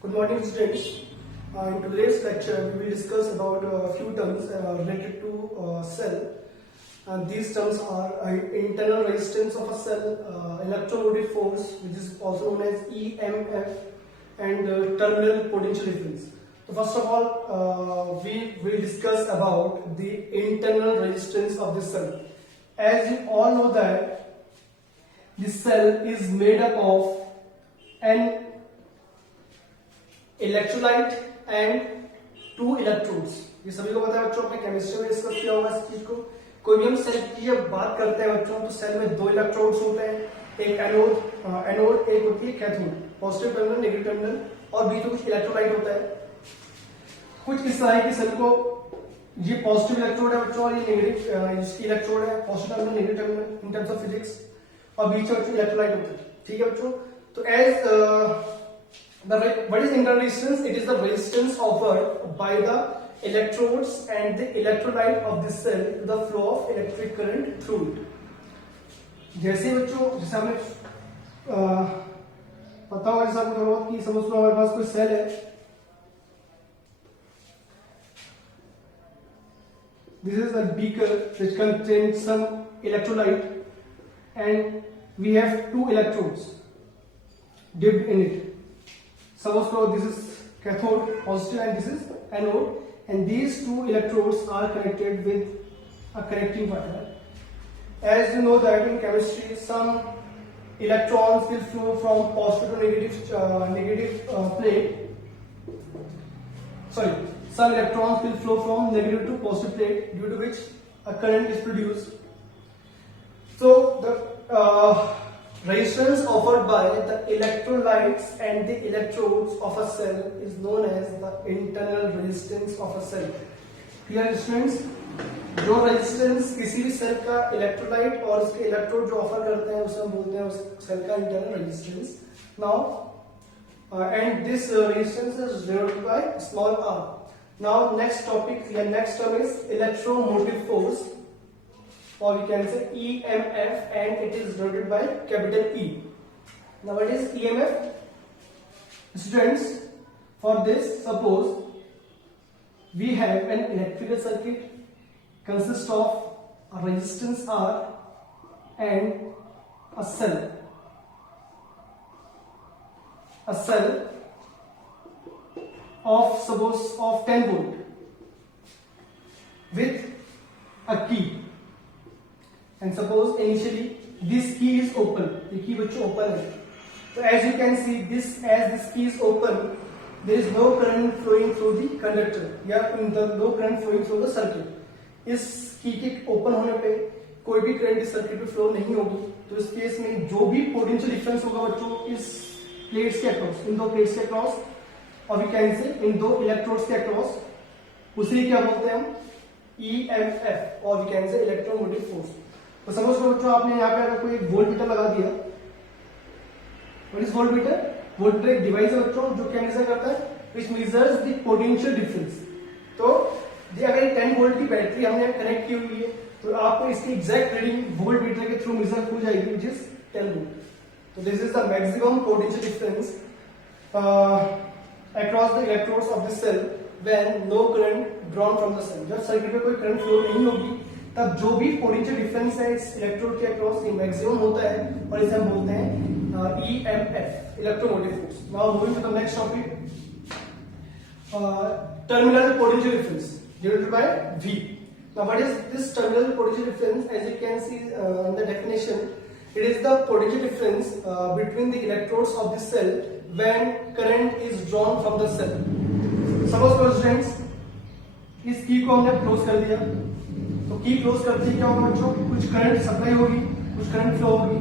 Good morning, students. In today's lecture, we will discuss about a few terms related to cell. And these terms are internal resistance of a cell, electromotive force, which is also known as EMF, and terminal potential difference. So first of all, we will discuss about the internal resistance of the cell. As you all know that the cell is made up of an electrolyte and 2 इलेक्ट्रोड्स। ये सभी को पता है बच्चों, अपने केमिस्ट्री में डिस्कस किया होगा इस चीज को। कोई भी हम सेल की जब बात करते हैं बच्चों, तो सेल में 2 इलेक्ट्रोड्स होते हैं, एक एनोड एक होती है cathode, positive terminal negative terminal, और बीच में कुछ इलेक्ट्रोलाइट होता है। कुछ इस तरह की सेल को ये पॉजिटिव इलेक्ट्रोड है बच्चों, और ये नेगेटिव इसकी इलेक्ट्रोड है, positive terminal negative terminal in terms of physics, और बीच में इलेक्ट्रोलाइट होता है। ठीक है बच्चों, तो as what is internal resistance? It is the resistance offered by the electrodes and the electrolyte of the cell to the flow of electric current through it. जैसे बच्चों, जैसे हमें पता होगा जैसा कुछ और कि समझ लो हमारे पास कोई सेल है, this is a beaker which contains some electrolyte and we have 2 electrodes dipped in it. Suppose this is cathode positive and this is anode, and these 2 electrodes are connected with a connecting wire. As you know that in chemistry, some electrons will flow from positive to negative plate. Sorry, some electrons will flow from negative to positive plate, due to which a current is produced. So the resistance offered by the electrolytes and the electrodes of a cell is known as the internal resistance of a cell. Clear students? जो रेजिस्टेंस किसी भी सेल का इलेक्ट्रोलाइट और उसके इलेक्ट्रोड जो ऑफर करते हैं उसे हम बोलते हैं उस सेल का internal resistance. Now and this resistance is denoted by small r. Now next topic या next term is electromotive force, or we can say EMF, and it is denoted by capital E. Now what is EMF? Students, for this, suppose we have an electrical circuit consists of a resistance R and a cell. A cell of suppose of 10 volt with a key. And suppose initially this key is open, the key which open है. So as you can see, this key is open, there is no current flowing through the conductor, या no current flowing through the circuit. इस की के ओपन होने पे कोई भी करंट इस सर्किट में फ्लो नहीं होगी. तो इस केस में जो भी पोटेंशियल डिफरेंस होगा बच्चों इस प्लेट्स के अक्रॉस, इन 2 प्लेट्स के अक्रॉस, और वी कैन से इन 2 इलेक्ट्रोड्स के अक्रॉस, उसे क्या बोलते हैं हम? EMF, और we can say electromotive force. तो समझ लो बच्चों, आपने यहाँ पे अगर कोई एक वोल्टमीटर लगा दिया. What is voltmeter? वोल्टमीटर एक डिवाइस है बच्चों जो क्या मेजर करता है, विच मेजर्स द पोटेंशियल डिफरेंस. तो अगर 10 वोल्ट की बैटरी हमने कनेक्ट की हुई है तो आपको इसकी एग्जैक्ट रीडिंग वोल्टमीटर के थ्रू मेजर हो जाएगी, विच इज 10 वोल्ट. तो this is the maximum potential difference across the electrodes of the cell when no current drawn from the cell. जब सर्किट में कोई करंट फ्लो नहीं होगी तब जो भी पोटेंशियल डिफरेंस है इस इलेक्ट्रोड के अक्रॉस ये मैक्सिमम होता है, और इसे हम बोलते हैं EMF, electromotive force. Now moving to the next topic, terminal potential difference denoted by V. Now what is this terminal potential difference? As you can see in the definition, it is the potential difference between the electrodes of the cell when current is drawn from the cell. Suppose for students, इस की को हमने क्लोज कर दिया, तो की क्लोज करते क्या होगा बच्चों, कुछ करंट सप्लाई होगी, कुछ करंट फ्लो होगी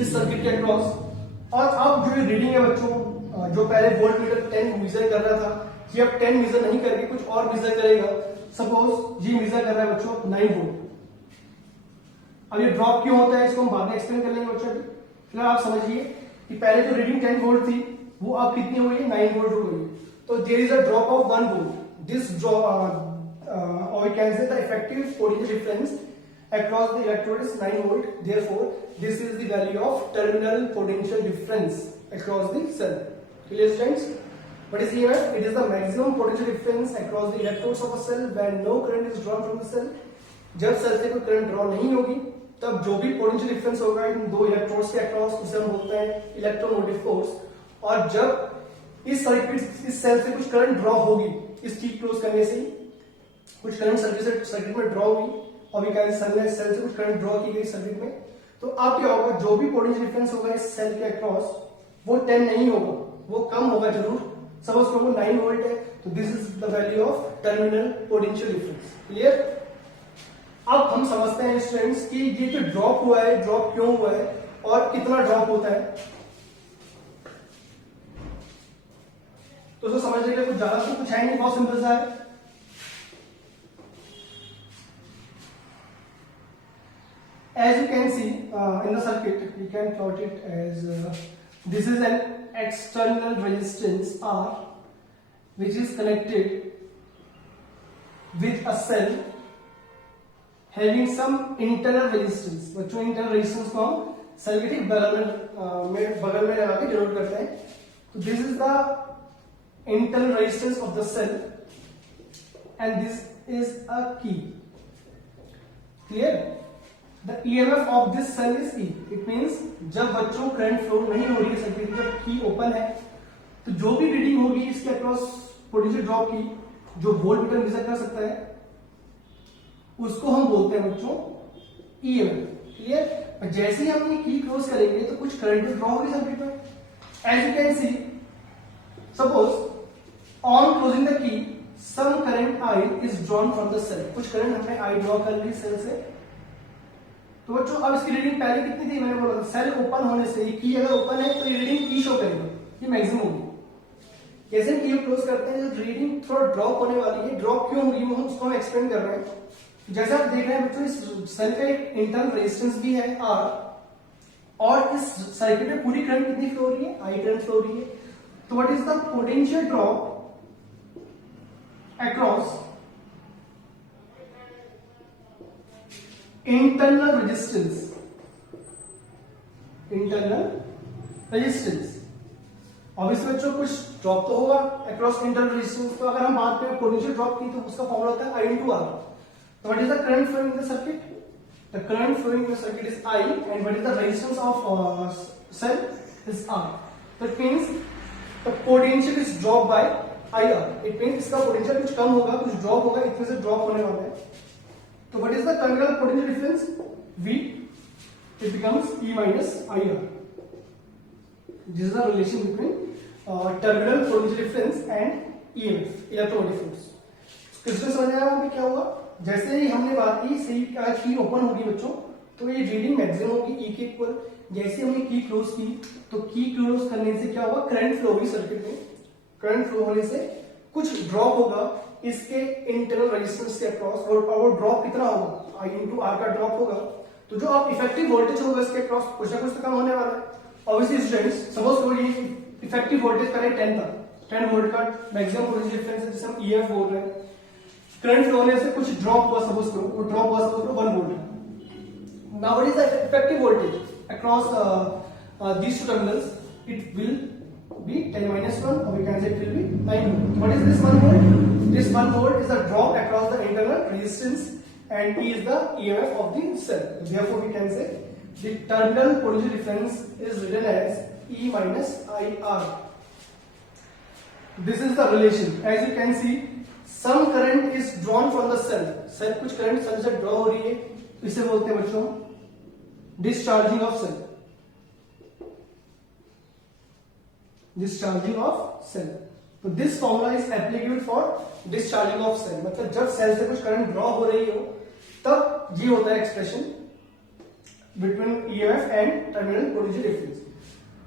इस सर्किट के अक्रॉस. और अब जो रीडिंग है बच्चों, जो पहले वोल्टमीटर 10 मेजर कर रहा था, ये अब 10 मेजर नहीं करके कुछ और मेजर करेगा. सपोज ये मेजर कर रहा है बच्चों 9 वोल्ट. अब ये ड्रॉप क्यों होता है इसको हम बाद में एक्सप्लेन कर लेंगे बच्चों. फिलहाल आप समझिए कि पहले जो रीडिंग 10 वोल्ट थी वो अब कितनी हो गई, 9 वोल्ट हो गई. तो there is a drop of 1 volt. This drop or we can say the effective potential difference across the electrode is 9 volt. Therefore, this is the value of terminal potential difference across the cell. Clear students? What is EMF? It is the maximum potential difference across the electrodes of a cell when no current is drawn from the cell. जब सेल से कोई current draw नहीं होगी तब जो भी potential difference होगा इन दो इलेक्ट्रोड्स के अक्रॉस उसे हम बोलते हैं इलेक्ट्रोमोटिव फोर्स। और जब इस सर्किट इस सेल से कुछ करंट ड्रॉ होगी इस टी क्लोज करने से कुछ करंट सर्किट में ड्रॉ हुई और सेल से कुछ करंट ड्रॉ की गई सर्किट में, तो अब क्या होगा, जो भी पोटेंशियल डिफरेंस होगा इस सेल के अक्रॉस वो 10 नहीं होगा, वो कम होगा जरूर। सपोज वो 9 वोल्ट है तो this is the value of terminal potential difference. Clear? अब हम समझते हैं स्टूडेंट्स कि ये जो ड्रॉप हुआ है ड्रॉप क्यों हुआ है और कितना ड्रॉप होता है। तो उसको समझने के लिए कुछ ज्यादा तो कुछ है नहीं, बहुत सिंपल सा है। As you can see in the circuit, we can plot it as this is an external resistance R, which is connected with a cell having some internal resistance। बच्चों internal resistance को हम सेल के ठीक बगल में लगा के डिनोट करते हैं। तो this is the internal resistance of the cell and this is a key। Clear? The EMF of this cell is E। It means जब बच्चों करंट फ्लो नहीं हो रही है सर्किट की, जब की ओपन है तो जो भी रीडिंग होगी इसके अक्रॉस पोटेंशियल ड्रॉप की जो वोल्ट मीटर मेजर कर सकता है उसको हम बोलते हैं बच्चों EMF। क्लियर? जैसे ही हम ये की क्लोज करेंगे तो कुछ करंट ड्रॉ होगी सर्किट में। As you can see, suppose on closing the key some current I is drawn from the cell. कुछ करंट हमने I ड्रॉ कर ली सेल से। तो बच्चों अब इसकी रीडिंग पहले कितनी थी, मैंने बोला था सेल ओपन होने से की अगर ओपन है तो ये रीडिंग की शो करेगा, ये मैक्सिमम होगी। जैसे की क्लोज करते हैं जो रीडिंग थोड़ा ड्रॉप होने वाली है, ड्रॉप क्यों होगी वो हम उसको एक्सप्लेन कर रहे हैं। जैसे आप देख रहे हैं बच्चों इस सेल का एक इंटरनल रेजिस्टेंस भी है R और इस सर्किट में पूरी करंट कितनी फ्लो हो रही है, I करंट फ्लो हो रही है। तो what is the potential drop across internal resistance. Obviously बच्चों कुछ ड्रॉप तो होगा अक्रॉस इंटरनल रेजिस्टेंस। तो अगर हम बात करें पोटेंशियल ड्रॉप की तो उसका फॉर्मूला होता है I into R। तो what is the current flowing in the circuit? The current flowing in the circuit is I and what is the resistance of cell is R। That means the potential is dropped by IR। It means इसका पोटेंशियल कुछ कम होगा, कुछ ड्रॉप होगा, इसमें से ड्रॉप होने वाला है। So what is the terminal potential difference? V, it becomes E minus IR। This is the relation between terminal potential difference and EMF, electromotive force। Question समझ आया होगा क्या हुआ? जैसे ही हमने बात की सी का की ओपन होगी बच्चों तो ये रीडिंग मैक्सिमम होगी E के इक्वल। जैसे हमने की क्लोज की तो की क्लोज करने से क्या होगा, करंट फ्लो होगी सर्किट में। करंट फ्लो होने से कुछ ड्रॉप होगा इसके इंटरनल रेजिस्टेंस के अक्रॉस और वो ड्रॉप कितना होगा, I into R का ड्रॉप होगा। तो जो आप इफेक्टिव वोल्टेज होगा इसके अक्रॉस कुछ ना कुछ तो कम होने वाला है। ऑब्वियसली स्टूडेंट्स सपोज करो ये इफेक्टिव वोल्टेज करें 10 था, 10 वोल्ट का मैक्सिमम पोटेंशियल डिफरेंस है जिसे हम EF बोल रहे हैं। करंट फ्लो होने से कुछ ड्रॉप हुआ सपोज करो, वो ड्रॉप हुआ सपोज करो 1 volt. Now what is the effective voltage across these two terminals? It will be 10 minus 1 or we can say it will be 9 volt। What is this 1 volt? This 1 volt is the drop across the internal resistance and E is the EMF of the cell। Therefore we can say the terminal potential difference is written as E minus IR। This is the relation। As you can see some current is drawn from the cell। Cell कुछ current cell से draw हो रही है, इसे बोलते हैं बच्चों discharging of cell। Discharging of cell. तो this formula is applicable for discharging of cell. मतलब जब सेल से कुछ करंट ड्रॉ हो रही हो तब ये होता है expression between EMF and terminal potential difference.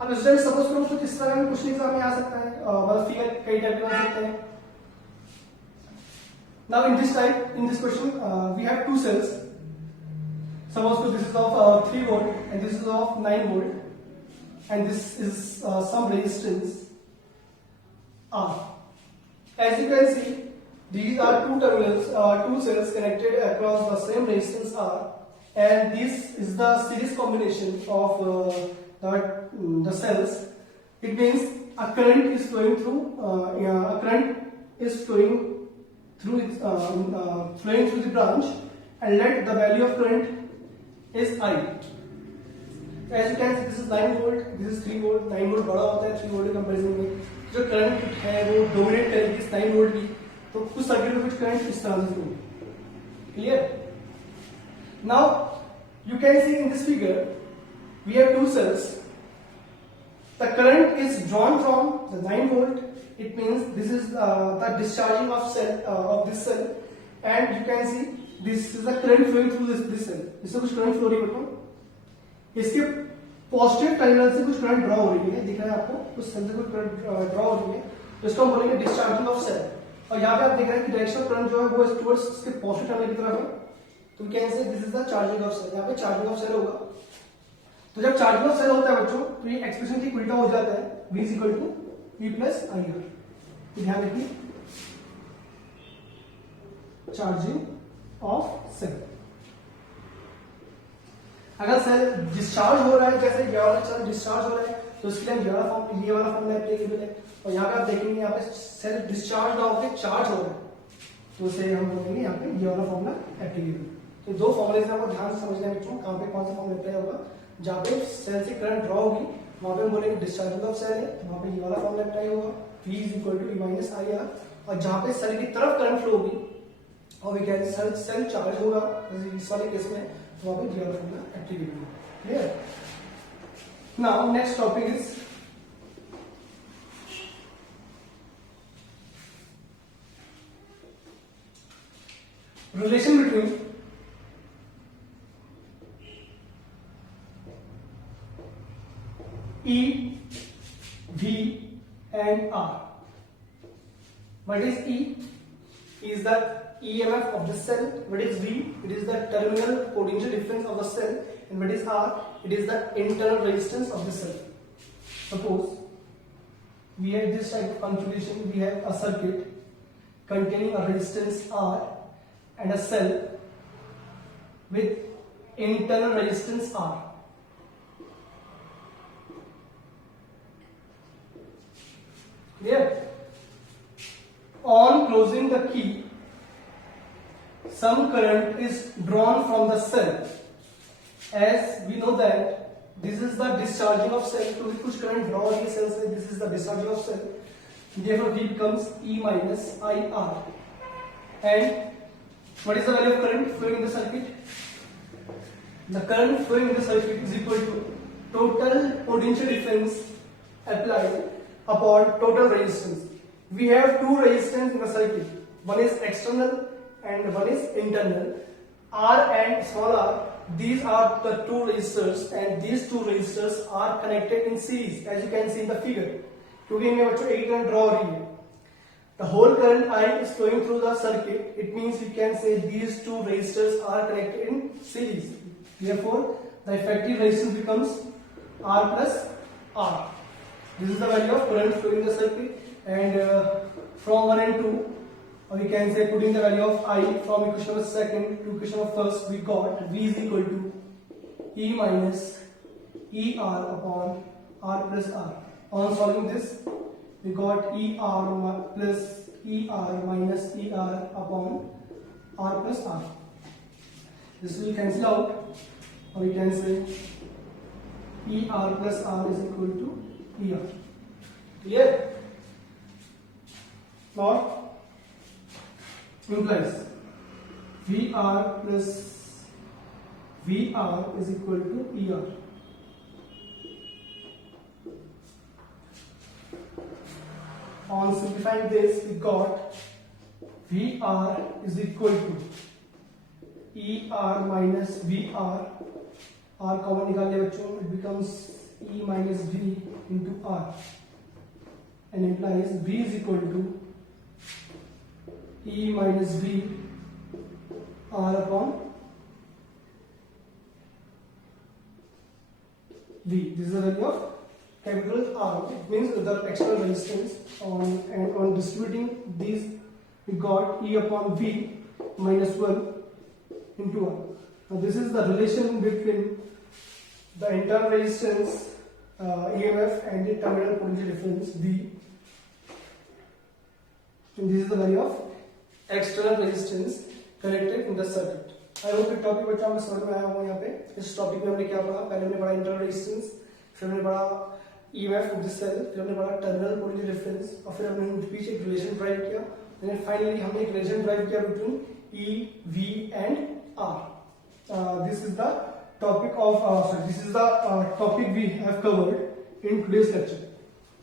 अब स्टूडेंट सपोज करो तो किस तरह में क्वेश्चन एग्जाम में आ सकता है, मतलब फिगर कई टाइप के बन सकते हैं। Now in this question we have two cells. Suppose तो this is of 3 volt and this is of 9 volt and this is some resistance R। As you can see these are two terminals, two cells connected across the same resistance R and this is the series combination of the cells। It means a current is flowing through the branch, and let the value of current is I. As you can see, this is 9 volt, this is 3 volt. 9 volt बड़ा होता है 3 volt के कंपैरिजन में. जो करंट है वो डोमिनेट करेगी इस 9 volt की, तो कुछ सर्किट में कुछ करंट इस तरह से होगी. Clear? Now you can see in this figure we have two cells. The current is drawn from the 9 volt. It means this is the discharging of this cell, and you can see this is the current flowing through this cell. इससे कुछ current flow रही है बच्चों. इसके positive terminal से कुछ current draw हो रही है, दिख रहा है आपको, कुछ सेल से कुछ करंट ड्रॉ हो रही है, तो इसको हम बोलेंगे डिस्चार्जिंग ऑफ सेल. और यहाँ पे आप देख रहे हैं कि डायरेक्शन ऑफ करंट जो है वो टुवर्ड्स इसके पॉजिटिव टर्मिनल की तरफ है. तो we can say this is the charging of cell. यहाँ पे चार्जिंग ऑफ सेल होगा. तो जब चार्जिंग ऑफ सेल होता है बच्चों, तो ये एक्सप्रेशन ठीक उल्टा हो जाता है, V = E + IR. ध्यान रखिए, चार्जिंग ऑफ सेल. अगर सेल डिस्चार्ज हो रहा है, जैसे ये वाला सेल डिस्चार्ज हो रहा है, तो इसके लिए ये वाला फॉर्मूला एप्लीकेबल है. और यहाँ पे आप देखेंगे, यहाँ पे सेल डिस्चार्ज ना होकर चार्ज हो रहा है, तो उसे हम बोलेंगे यहाँ पे ये वाला फॉर्मूला एप्लीकेबल. तो दो फॉर्मूले आपको ध्यान से समझना है बच्चों, कहाँ पे कौन सा फॉर्मूला अप्लाई होगा. जहाँ पे सेल से करंट ड्रॉ होगी वहां पे हम बोलेंगे डिस्चार्जिंग ऑफ सेल है, वहां पे ये वाला फॉर्मूला अप्लाई होगा, V = E - IR. और जहाँ पे सेल की तरफ करंट फ्लो होगी और वी कैन सेल चार्ज होगा, जैसे इस वाले केस में, तो वहां पे ये वाला फॉर्मूला एप्लीकेबल है. Clear? Now next topic is relation between E, V and R. What is E? E is the EMF of the cell. What is V? It is the terminal potential difference of the cell. And what is R? It is the internal resistance of the cell. Suppose we have this type of configuration. We have a circuit containing a resistance R and a cell with internal resistance R. Clear? On closing the key, some current is drawn from the cell. As we know that this is the discharging of cell, तो कुछ current draw हो रही है cell से, this is the discharging of cell. Therefore, V becomes E - IR. And what is the value of current flowing in the circuit? The current flowing in the circuit is equal to total potential difference applied upon total resistance. We have two resistance in the circuit. One is external and one is internal. R and small r, these are the two resistors, and these two resistors are connected in series, as you can see in the figure. क्योंकि इनमें बच्चों एक current draw हो रही है. The whole current I is flowing through the circuit. It means we can say these two resistors are connected in series. Therefore, the effective resistance becomes R plus R. This is the value of current flowing in the circuit. And from 1 and 2, we can say putting the value of I from equation of second to equation of first, we got V is equal to E minus ER upon R plus R. On solving this, we got ER plus ER minus ER upon R plus R. This will cancel out, or we can say ER plus R is equal to ER. Clear? Now implies VR plus VR is equal to ER. On simplifying this, we got VR is equal to ER minus VR. R common निकालिए बच्चों, it becomes E minus V into R, and implies V is equal to E minus V R upon V. This is the value of capital R. It means the external resistance on distributing these, we got E upon V minus 1 into R. Now this is the relation between the internal resistance EMF and the terminal potential difference V. And this is the value of external resistance connected in the circuit. I hope ये टॉपिक बच्चा हमें समझ में आया होगा यहाँ पे. इस टॉपिक में हमने क्या पढ़ा? पहले हमने पढ़ा इंटरनल रेजिस्टेंस, फिर हमने पढ़ा EMF of the cell, फिर हमने पढ़ा टर्मिनल पोटेंशियल डिफरेंस, और फिर हमने इनके बीच एक रिलेशन ड्राइव किया, एंड फाइनली हमने एक रिलेशन ड्राइव किया between E, V and R. This is the topic we have covered in today's lecture.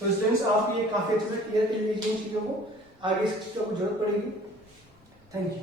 तो स्टूडेंट्स आप ये काफी अच्छे से क्लियर कर लीजिए इन चीजों को, आगे इस चीजों को जरूरत पड़ेगी. Thank you.